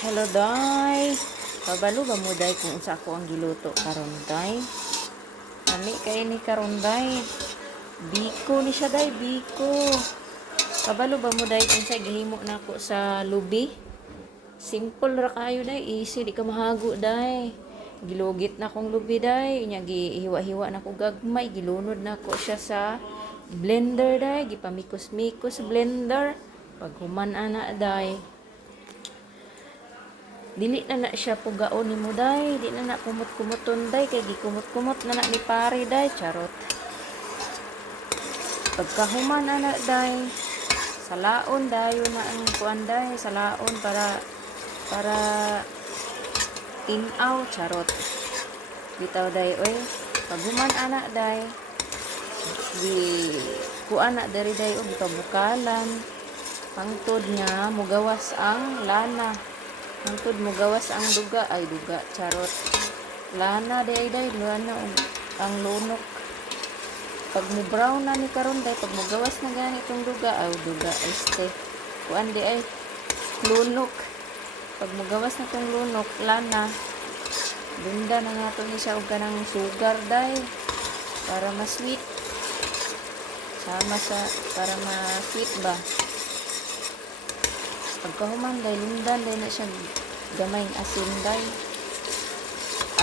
Hello, day. Kabalo ba mo, day, kung sa ako ang giluto karon, day? Nami kay ni karon, day. Biko ni siya, day, biko. Kabalo ba mo, day, kung sa gihimo na ako sa lubi? Simple ra kayo, day. Easy, di ka mahago, day. Gilugit na akong lubi, day. Nya gihiwa-hiwa na ko gagmay. Gilunod na ako siya sa blender, day. Gipamikos-mikos sa blender. Pag human ana, day. Dili na siya pugaon ni mo, day. Di na kumot-kumuton, day. Kaya gikumot-kumot na ni pare, day. Charot. Pagkahuman na, day. Salaon, dayo na ang kuan, day. Salaon para tinaw. Charot. Bitaw, day. Oy. Paghuman ana, day. Kuan na, dari, day. O, bukabukalan. Pangtod nga, mugawas ang lana. Hangtod mo gawas ang duga. Ay, duga. Charot. Lana, day. Lana, ang lunok. Pag mo brown na ni karon, day. Pag mo gawas na ganit yung duga. Ay, duga. Este. Kuan, di ay. Lunok. Pag mo gawas na tong lunok, lana. Bunda na nga to ni siya. Huwag ka ng sugar, day. Para ma-sweet. Para ma-sweet ba. Pagkahuman, day, lindan, day na siya gamay asin, day.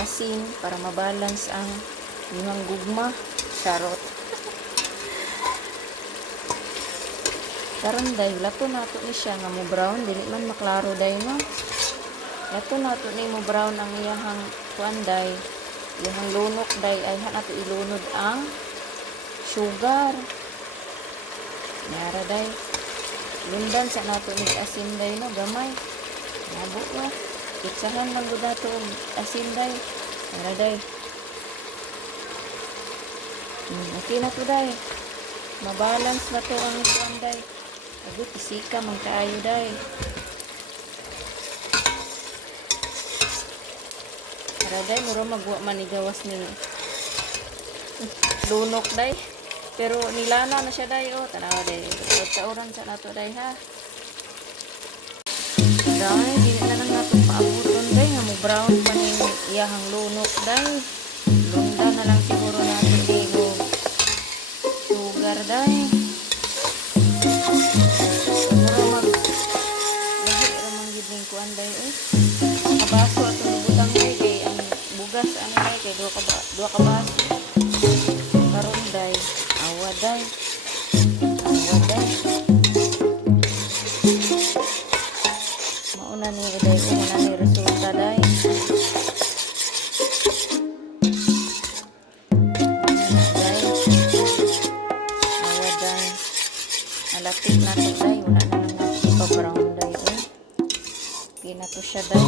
Asin, para mabalance ang inyong gugma. Charot. Karon, day, lato nato ni siya nga mo brown. Dili man maklaro, day, no? Lato nato ni mo brown ang iyahang kuan, day. Iyahang lunok, day. Ay, nato ilunod ang sugar. Nara, day. Lundan sa nato ni asin, day, no? Gamay. Nabo, no? Itsahan lang gud nato asin, day. Nara, day. Okay na to, day. Mabalance na to ang kuan, day. Agut, isika man kaayo, day. Nara, day. Muro magwa manigawas ni lunok, day. Pero nilana na siya, day. O, tanawa, day. Sa oran sa nato, day, ha. Day, dili na lang nato paabuton, day. Nga mo brown pa ni iyahang lunok, day. Lunda na lang siguro nato, day. Sugar, day. Siguro lahi ramang gidling kuan, day, eh. Kabaso at butang, day. Kay ang bugas, ano, day. Kay dua kabaso. Karon, day. Awa, day. Mauna ni day, mauna ni resulta, day. Day. Awa, day. Nalapit na to, day. Wala na lang natin ipa-brown, day. Okay na to siya, day.